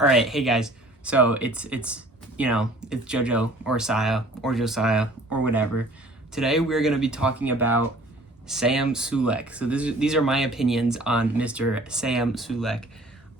All right, hey guys. So it's it's JoJo or Saya or Josiah or whatever. Today we're gonna be talking about Sam Sulek. So these are my opinions on Mr. Sam Sulek.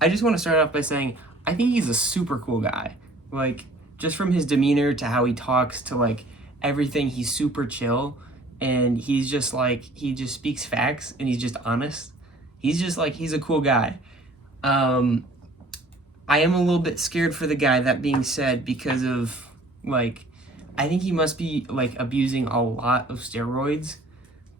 I just want to start off by saying I think he's a super cool guy. Like just from his demeanor to how he talks to like everything, he's super chill, and he's just like he just speaks facts and he's just honest. He's just like he's a cool guy. I am a little bit scared for the guy, that being said, because of, like, I think he must be, like, abusing a lot of steroids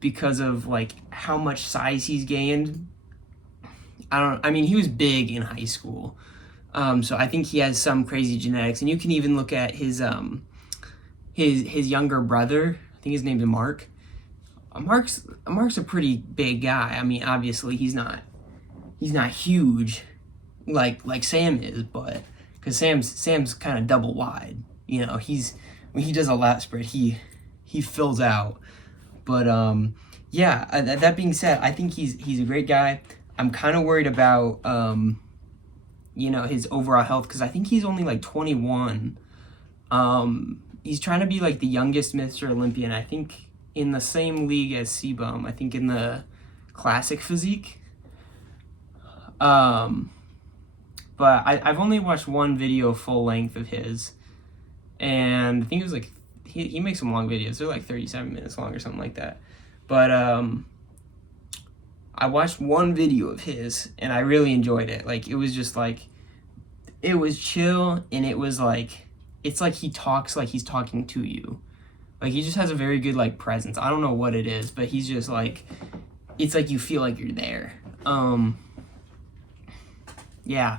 because of, like, how much size he's gained. I mean, he was big in high school. So I think he has some crazy genetics. And you can even look at his younger brother. I think his name's Mark. Mark's a pretty big guy. I mean, obviously, he's not huge like Sam is, but because Sam's kind of double wide, when he does a lat spread, he fills out. But yeah, that being said, I think he's a great guy. I'm kind of worried about his overall health, because I think he's only like 21. He's trying to be like the youngest Mr. Olympian, I think, in the same league as Sebum, I think in the classic physique. But I've only watched one video full length of his, and I think it was like, he makes some long videos. They're like 37 minutes long or something like that. But I watched one video of his, and I really enjoyed it. Like, it was just like, it was chill, and it was like, it's like he talks like he's talking to you. Like, he just has a very good, like, presence. I don't know what it is, but he's just like, it's like you feel like you're there. Yeah.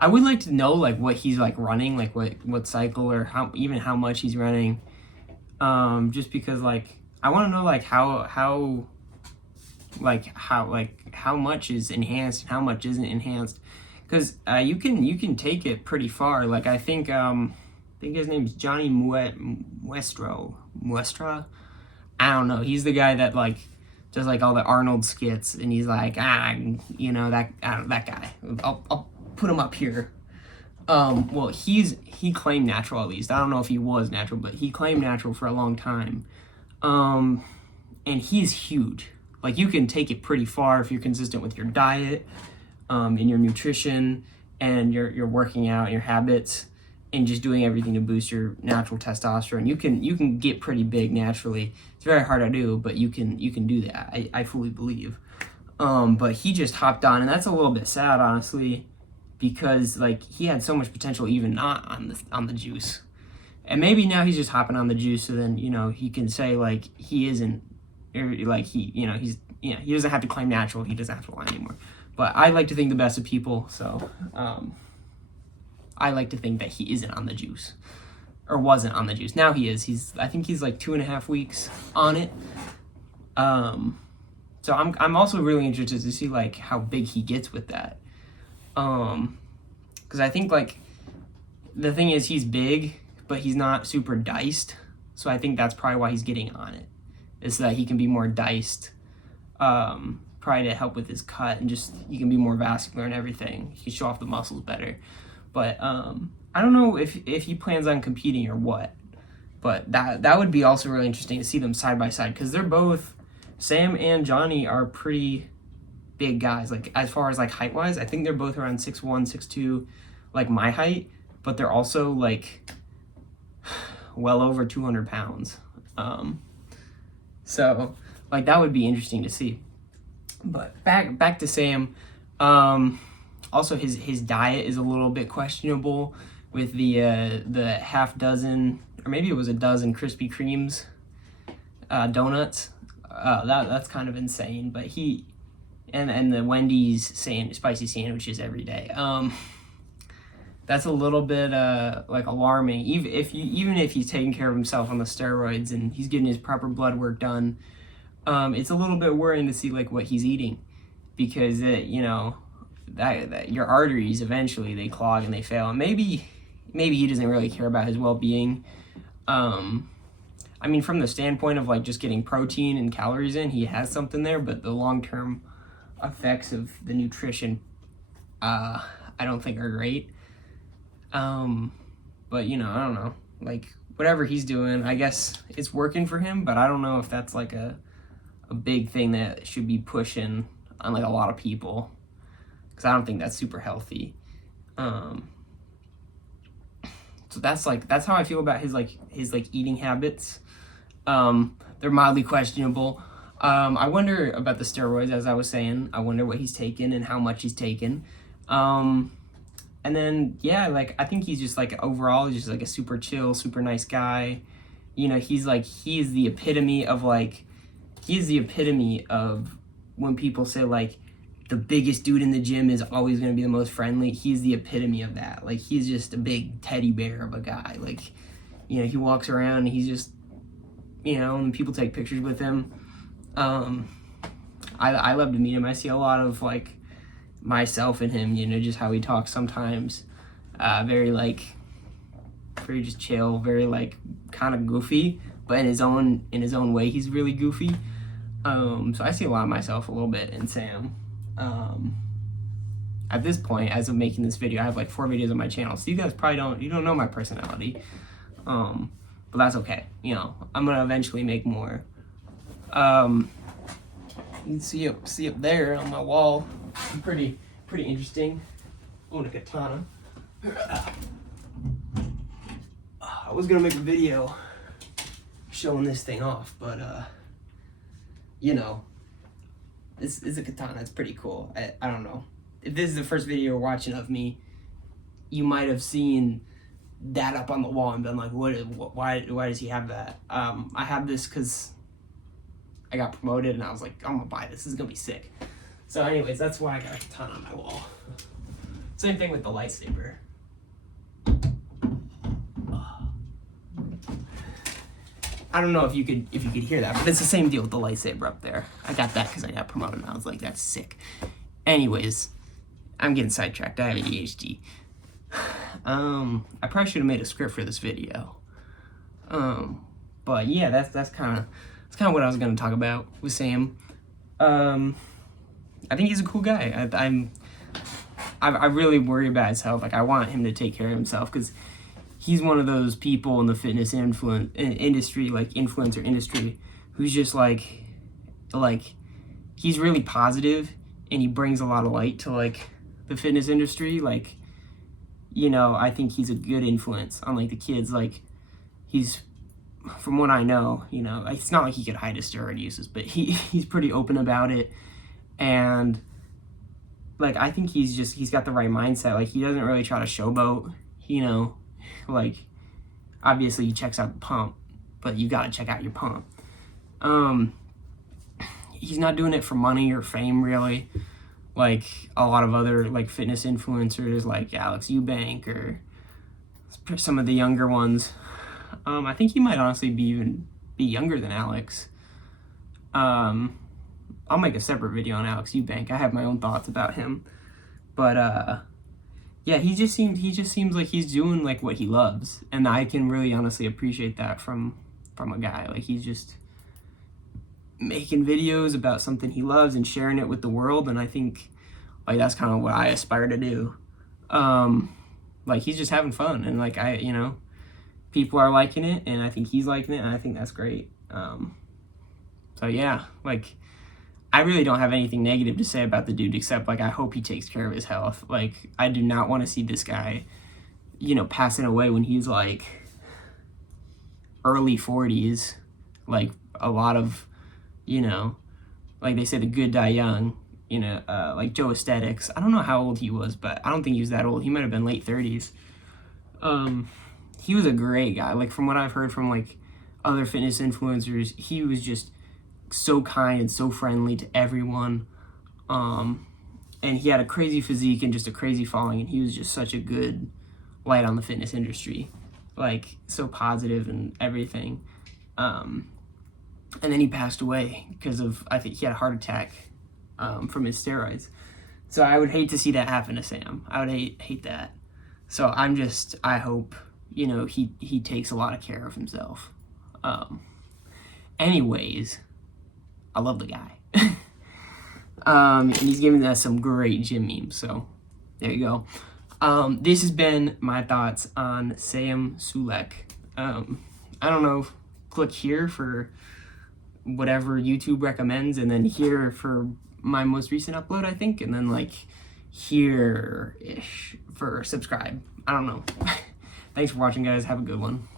I would like to know, like, what he's, like, running, like, what cycle, or how much he's running, just because, like, I want to know, like, how much is enhanced and how much isn't enhanced, because you can take it pretty far. Like, I think his name's Johnny Muestra. I don't know. He's the guy that, like, does, like, all the Arnold skits, and he's like, that guy. I'll put him up here. Well, he claimed natural, at least. I don't know if he was natural, but he claimed natural for a long time. And he's huge. Like, you can take it pretty far if you're consistent with your diet, and your nutrition, and your working out, and your habits, and just doing everything to boost your natural testosterone. You can get pretty big naturally. It's very hard to do, but you can do that. I fully believe. But he just hopped on, and that's a little bit sad, honestly, because, like, he had so much potential even not on the juice. And maybe now he's just hopping on the juice, so then, he can say, like, he isn't, or, like, he doesn't have to claim natural, he doesn't have to lie anymore. But I like to think the best of people, so I like to think that he isn't on the juice, or wasn't on the juice. Now he is. I think he's like 2.5 weeks on it. So I'm also really interested to see, like, how big he gets with that. Because I think, like, the thing is, he's big, but he's not super diced. So I think that's probably why he's getting on it, is so that he can be more diced, probably to help with his cut, and just, he can be more vascular and everything. He can show off the muscles better. But I don't know if he plans on competing or what. But that would be also really interesting to see them side by side, because they're both, Sam and Johnny are pretty big guys. Like, as far as, like, height wise, I think they're both around 6'1", 6'2", like my height, but they're also, like, well over 200 pounds. So, like, that would be interesting to see. But back to Sam. Also, his diet is a little bit questionable, with the half dozen, or maybe it was a dozen Krispy Kremes donuts. That's kind of insane. But he and the Wendy's spicy sandwiches every day. That's a little bit like alarming. Even if he's taking care of himself on the steroids and he's getting his proper blood work done, it's a little bit worrying to see, like, what he's eating, because that your arteries eventually, they clog and they fail, and maybe he doesn't really care about his well-being. I mean, from the standpoint of, like, just getting protein and calories in, he has something there, but the long-term effects of the nutrition, I don't think are great. But you know, I don't know, like whatever he's doing, I guess it's working for him, but I don't know if that's like a big thing that should be pushing on like a lot of people, because I don't think that's super healthy. So that's how I feel about his eating habits. They're mildly questionable. I wonder about the steroids, as I was saying. I wonder what he's taken and how much he's taken. And then yeah, like I think he's just like overall he's just like a super chill, super nice guy. You know, he's the epitome of when people say like the biggest dude in the gym is always going to be the most friendly. He's the epitome of that. Like he's just a big teddy bear of a guy. Like, you know, he walks around and he's just, you know, and people take pictures with him. I love to meet him. I see a lot of like myself in him, you know, just how he talks sometimes. Very just chill, very like kind of goofy, but in his own way, he's really goofy. So I see a lot of myself a little bit in Sam. At this point, as of making this video, I have like 4 videos on my channel, so you guys probably don't know my personality. But that's okay. You know, I'm gonna eventually make more. You can see up there on my wall. Pretty interesting. Own a katana. I was gonna make a video showing this thing off, but you know, this is a katana. It's pretty cool. I don't know. If this is the first video you're watching of me, you might have seen that up on the wall and been like, why does he have that? I have this because I got promoted and I was like, I'm gonna buy this. This is gonna be sick. So anyways, that's why I got a katana on my wall. Same thing with the lightsaber. I don't know if you could hear that, but it's the same deal with the lightsaber up there. I got that because I got promoted and I was like, that's sick. Anyways, I'm getting sidetracked. I have ADHD. I probably should have made a script for this video. But yeah, that's kind of what I was gonna talk about with Sam. I think he's a cool guy. I really worry about his health. Like I want him to take care of himself because he's one of those people in the fitness industry, like influencer industry, who's just like he's really positive and he brings a lot of light to like the fitness industry. Like, you know, I think he's a good influence on like the kids. Like he's, from what I know, you know, it's not like he could hide his steroid uses, but he's pretty open about it. And like I think he's got the right mindset. Like he doesn't really try to showboat, you know. Like obviously he checks out the pump, but you gotta check out your pump. He's not doing it for money or fame really, like a lot of other like fitness influencers like Alex Eubank or some of the younger ones. I think he might honestly be younger than Alex. I'll make a separate video on Alex Eubank. I have my own thoughts about him, but yeah, he just seems like he's doing like what he loves, and I can really honestly appreciate that from a guy. Like he's just making videos about something he loves and sharing it with the world, and I think like that's kind of what I aspire to do. Like he's just having fun, and like you know, people are liking it, and I think he's liking it, and I think that's great. So yeah, like I really don't have anything negative to say about the dude except like I hope he takes care of his health. Like I do not want to see this guy, you know, passing away when he's like early 40s. Like a lot of, you know, like they say the good die young, you know, like Joe Aesthetics. I don't know how old he was, but I don't think he was that old. He might have been late 30s. He was a great guy. Like from what I've heard from like other fitness influencers, he was just so kind and so friendly to everyone. And he had a crazy physique and just a crazy following, and he was just such a good light on the fitness industry. Like so positive and everything. And then he passed away because of, I think he had a heart attack from his steroids. So I would hate to see that happen to Sam. I would hate that. So I hope, you know, he takes a lot of care of himself. Anyways, I love the guy. And he's giving us some great gym memes. So there you go. This has been my thoughts on Sam Sulek. I don't know, click here for whatever YouTube recommends, and then here for my most recent upload, I think, and then like here-ish for subscribe. I don't know. Thanks for watching, guys. Have a good one.